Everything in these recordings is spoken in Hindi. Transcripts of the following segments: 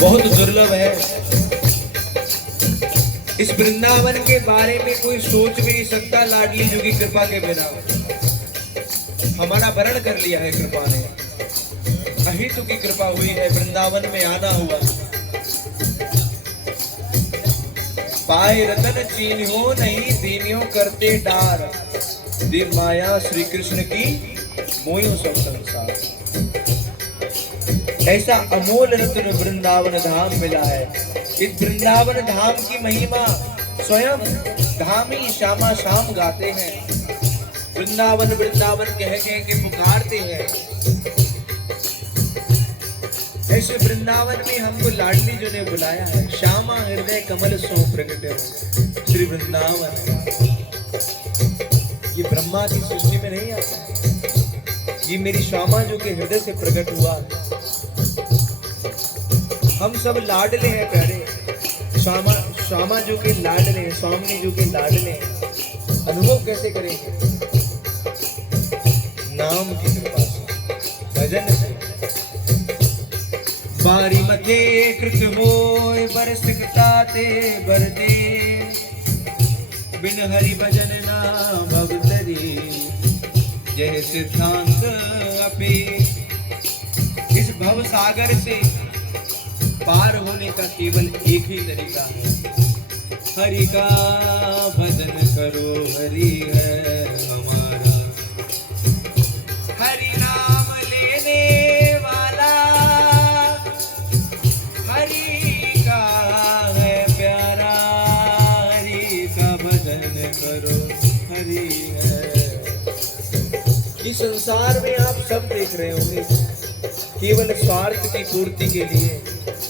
बहुत दुर्लभ है। इस वृंदावन के बारे में कोई सोच भी नहीं सकता लाडली जी की कृपा के बिना। हमारा वरण कर लिया है कृपा ने, अहितु की कृपा हुई है, वृंदावन में आना हुआ। पाए रतन चीन्हो नहीं दीनियों करते डार, दिव्य माया श्री कृष्ण की मोयो सब संसार। ऐसा अमोल रत्न वृंदावन धाम मिला है। इस वृंदावन धाम की महिमा स्वयं धामी श्यामा श्याम गाते हैं। वृंदावन वृंदावन कह के पुकारते हैं। ऐसे वृंदावन में हमको लाडली जी ने बुलाया है। श्यामा हृदय कमल सो प्रकट श्री वृंदावन। ये ब्रह्मा की सृष्टि में नहीं आता, ये मेरी श्यामा जो के हृदय से प्रकट हुआ। हम सब लाडले हैं प्यारे, श्यामा जो के लाडले हैं, स्वामी जो के लाडले हैं। अनुभव कैसे करेंगे? नाम की कृपा से, भजन से। बारी मथे कृत होय बरसकता ते बरदे, बिन हरि भजन ना भवतरी, जय सिद्धांत अपे। इस भव सागर से पार होने का केवल एक ही तरीका है, हरि का भजन करो। हरि है हमारा, हरि नाम लेने वाला, हरि का है प्यारा। हरि का भजन करो, हरि है। इस संसार में आप सब देख रहे होंगे, केवल स्वार्थ की पूर्ति के लिए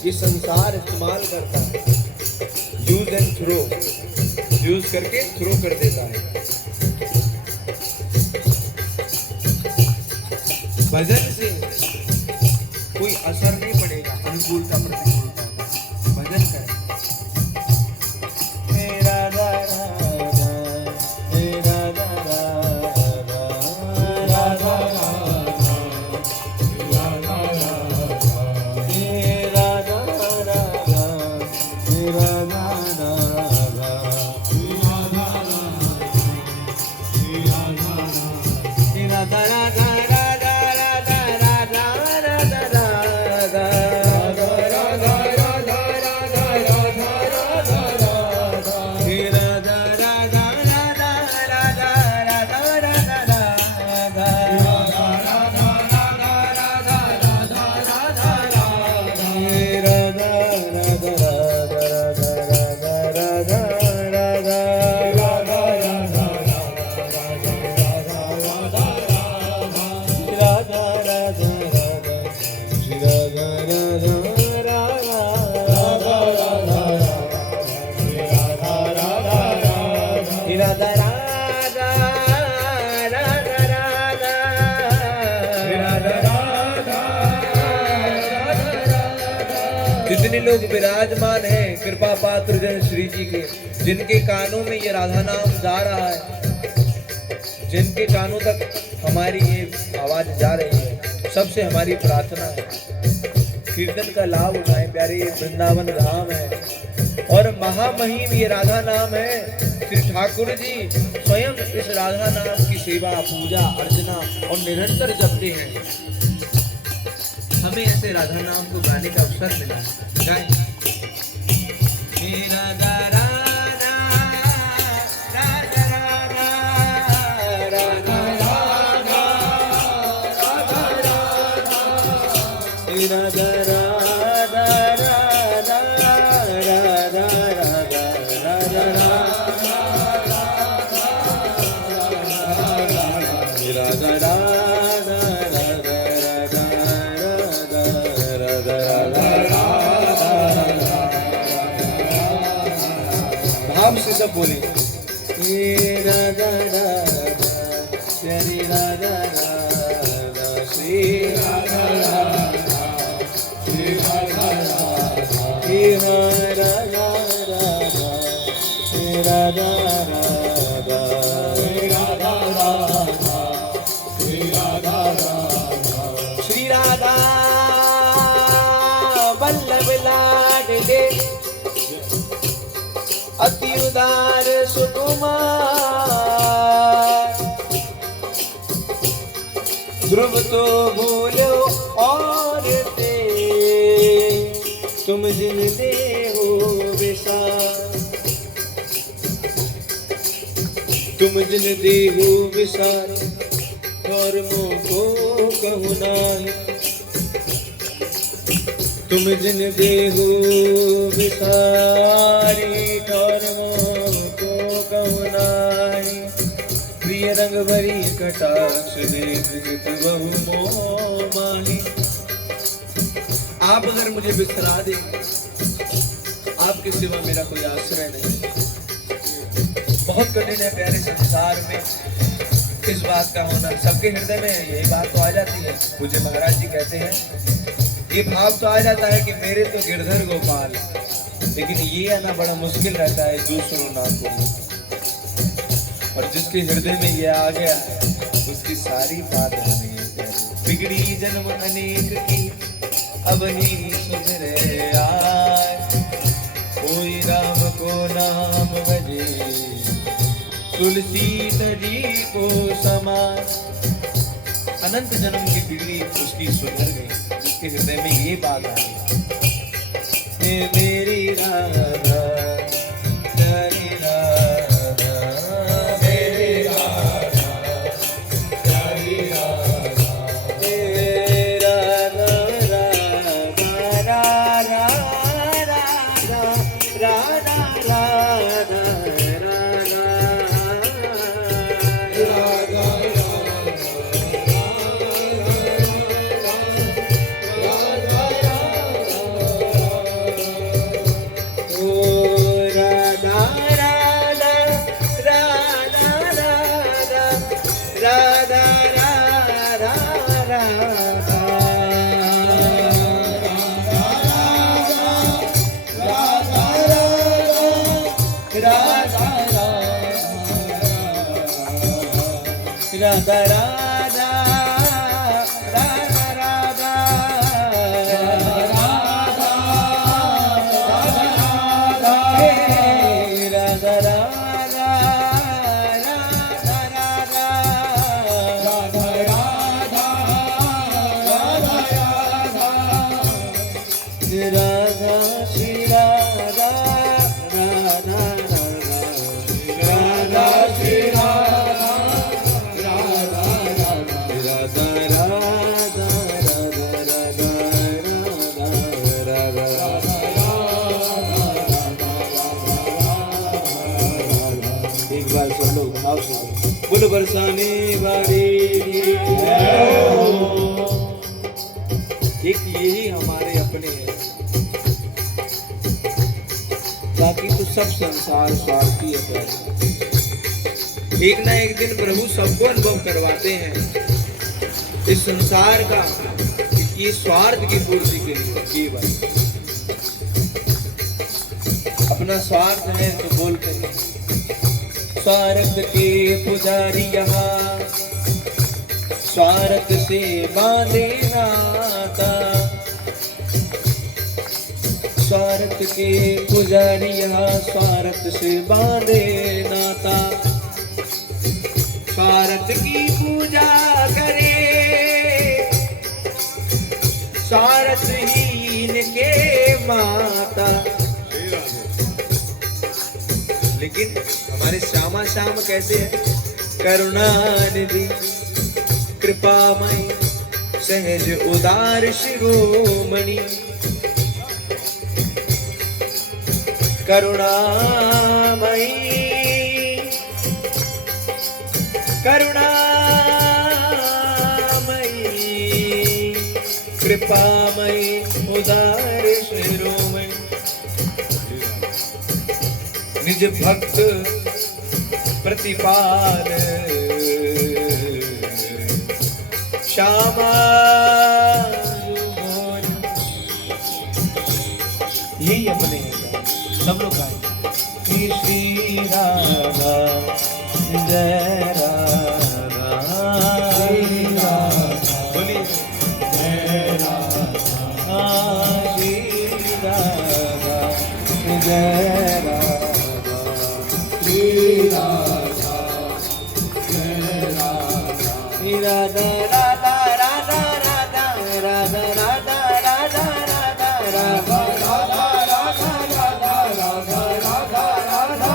ये संसार इस्तेमाल करता है। यूज एंड थ्रो, यूज करके थ्रो कर देता है। भजन से कोई असर नहीं पड़ेगा, अनुकूलता प्रतिकूलता। भजन करें। जितने लोग विराजमान हैं कृपा पात्र जन श्री जी के, जिनके कानों में ये राधा नाम जा रहा है, जिनके कानों तक हमारी ये आवाज जा रही है, सबसे हमारी प्रार्थना है कीर्तन का लाभ उठाएं। प्यारे ये वृंदावन धाम है और महामहिम ये राधा नाम है। श्री ठाकुर जी स्वयं इस राधा नाम की सेवा, पूजा, अर्चना और निरंतर जपते हैं। हमें ऐसे राधा नाम को गाने का अवसर मिला है। गाएं। राधा राधा राधा राधा राधा राधा राधा से सब बोले राधा राधा श्री राधा राधा श्री राधा राधा श्री राधा राधा श्री राधा राधा श्री राधा राधा श्री राधा राधा श्री राधा राधा श्री राधा वल्लभ लाडले अति उदार सुकुमार। ध्रुव तो भूलो और ते तुम जिन दे हो विसार। तुम जिन दे हो विसार और मोह कहु नाही। तुम जिन दे हो विसारी और मोह को कहु नाही। प्रिय रंग भरी कटाक्ष देख जित बहु मोह माही। आप अगर मुझे बिसरा दे, आपके सिवा मेरा कोई आश्रय नहीं। बहुत कठिन है प्यारे संसार में इस बात का होना। सबके हृदय में यही बात तो आ जाती है। मुझे महाराज जी कहते हैं ये भाव तो आ जाता है कि मेरे तो गिरधर गोपाल, लेकिन ये आना बड़ा मुश्किल रहता है दूसरों नाम को। और जिसके हृदय में ये आ गया उसकी सारी बात होनी है। बिगड़ी जन्म अनेक की अब ही सुधरे आए। कोई राम को नाम भजे तुलसी तजी को समान। अनंत जन्म की बिगड़ी उसकी सुधर गई जिसके हृदय में ये बात आई। मेरी राधा तेरी राधा मेरी राधा तेरी राधा तेरा राधा राधा राधा राधा राधा राधा राधा राधा राधा राधा श्री राधा राधा राधा श्री बोलो बरसाने वाली। एक यही हमारे अपने हैं, बाकी तो सब संसार स्वार्थी है। एक ना एक दिन प्रभु सबको अनुभव करवाते हैं इस संसार का, ये स्वार्थ की पूर्ति के लिए केवल अपना स्वार्थ है तो बोलते हैं। स्वार्थ के पुजारी यहाँ स्वार्थ से बांधे नाता। स्वार्थ के पुजारी यहाँ स्वार्थ से बांधे नाता। स्वार्थ की पूजा करे स्वार्थहीन के माता। लेकिन हमारे श्यामा श्याम कैसे है? करुणानिधि कृपामयी सहज उदार शिरोमणि। करुणामयी करुणामयी कृपामयी उदार शिरोमणि। निज भक्त प्रतिपाल श्यामा। यही अपने हैं सब लोग गाए। श्री राधा जय राधा श्री राधा बोलिए जय राधा श्री राधा जय राधा श्री राधा जय राधा राधा राधा राधा राधा राधा राधा राधा राधा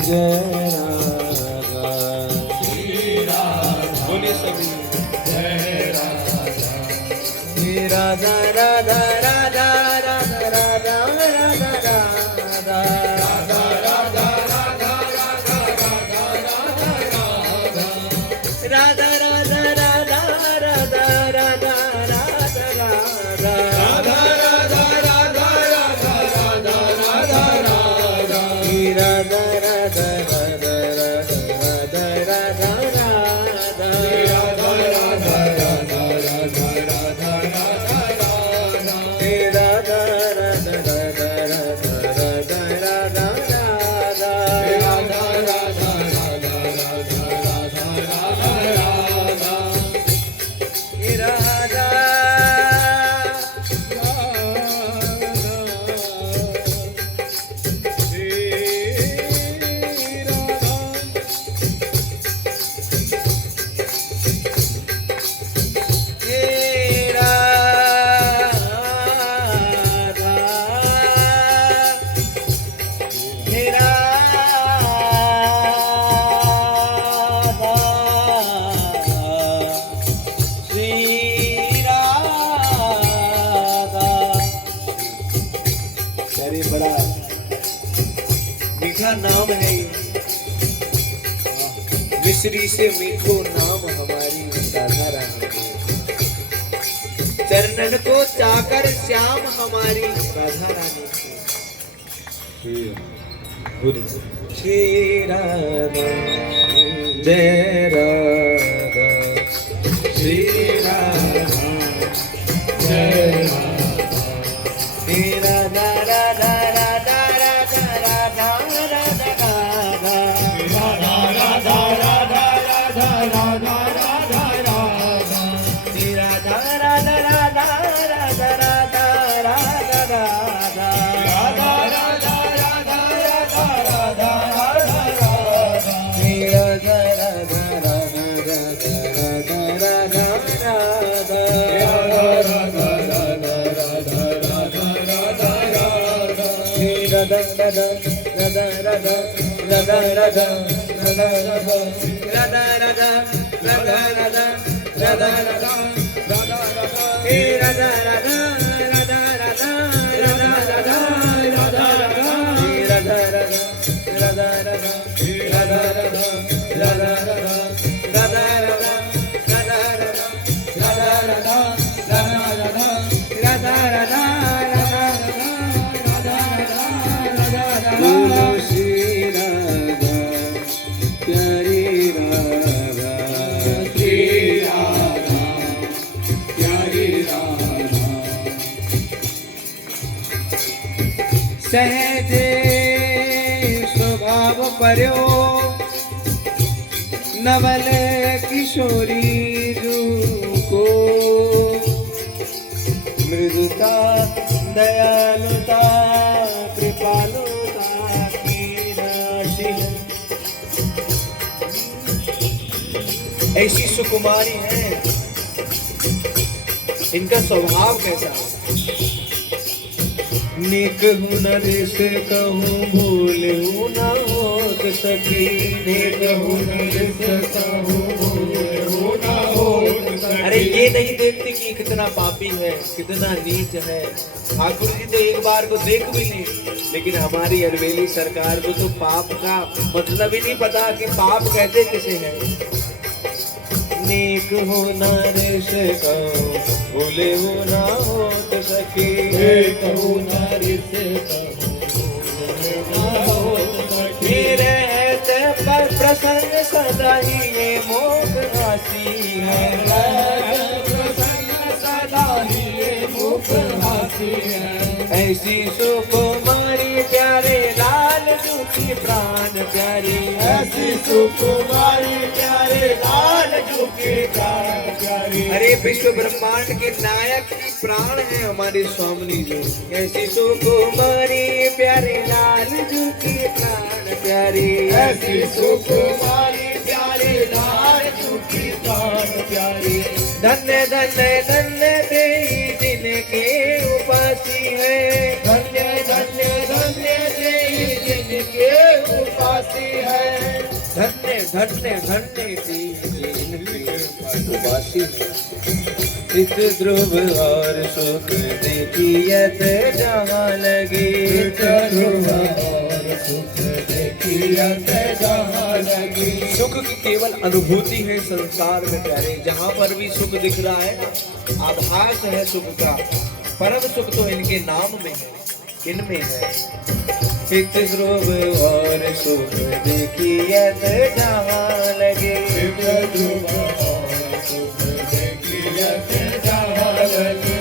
जय राधा श्री राधा बोले सभी जय राधा राधा राधा राधा राधा राधा राधा बड़ा मीठा नाम है ये, मिश्री से मीठो नाम हमारी राधा रानी। चरणन को चाकर श्याम हमारी राधा रानी। श्री राधा जय राधा श्री राधा जय राधा राधा राधा राधा राधा राधा राधा राधा राधा राधा राधा राधा राधा सहजे स्वभाव पर्यो नवल किशोरी को मृदुता दयालुता कृपालुता की राशि ऐसी सुकुमारी है। इनका स्वभाव कैसा है? नेक हूँ न से कहूँ भूल हूँ न होत सकी। नेक हूँ न से कहूँ भूल हूँ न होत सकी। अरे ये नहीं देखते कि कितना पापी है, कितना नीच है। ठाकुर जी तो एक बार को देख भी नहीं, लेकिन हमारी अलवेली सरकार को तो पाप का मतलब ही नहीं पता कि पाप कहते किसे है। नेक हो नारे से कहो भूले हो ना होत सके। नेक हो नारे से कहो भूले ना होत सके। रहते पर प्रसन्न सदा ही ये मोख हासी है। प्रसन्न सदा ही ये मुख हासी है। ऐसी सुकुमारी प्यारे लाल की प्राण प्यारी। ऐसी सुकुमारी प्यारे लाल की प्राण प्यारी। अरे विश्व ब्रह्मांड के नायक की प्राण है हमारे स्वामी जी। ऐसी सुकुमारी प्यारे लाल की प्राण प्यारी। ऐसी सुकुमारी प्यारे लाल की प्राण प्यारी। धन्य धन्य धन्य देई जिनके उपासी है। धन्य धन्य धन्य देई जिनके उपासी है। धन्य धन्य धन्य देई जिनके उपासी है। इस ध्रुव और सुख देखियत जहाँ लगे। ध्रुव और सुख देखियत जहाँ लगी। सुख की केवल अनुभूति है संसार में प्यारे। जहाँ पर भी सुख दिख रहा है ना, आभास है सुख का। परम सुख तो इनके नाम में है, इनमें है। इत ध्रुव और सुख देखियत जहाँ लगे। ध्रुव और सुख देखियत जहाँ लगी।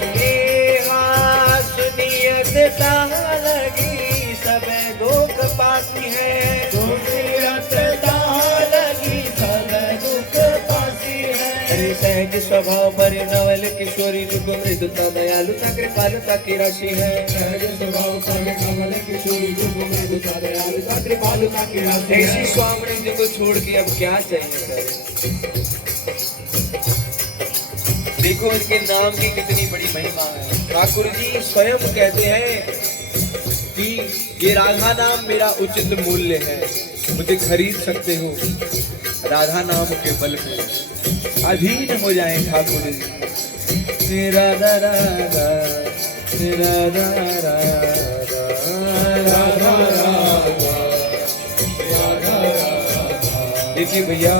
सुनियत जहाँ लगी सब दुख पासी है। सुनियत जहाँ लगी सब दुख पासी है। सहज स्वभाव पर नवल किशोरी रूप मृदुता दयालुता कृपालुता की राशि है। सहज स्वभाव पर कमल किशोरी रूप मृदुता दयालुता कृपालुता की राशि है। ऐसी स्वामी जी को छोड़ के अब क्या चाहिए करें। देखो इनके नाम की कितनी बड़ी महिमा है। ठाकुर जी स्वयं कहते हैं कि ये राधा नाम मेरा उचित मूल्य है, मुझे खरीद सकते हो। राधा नाम के बल पे अधीन हो जाए ठाकुर जी। राधा राधा राधा राधा राधा। देखिए भैया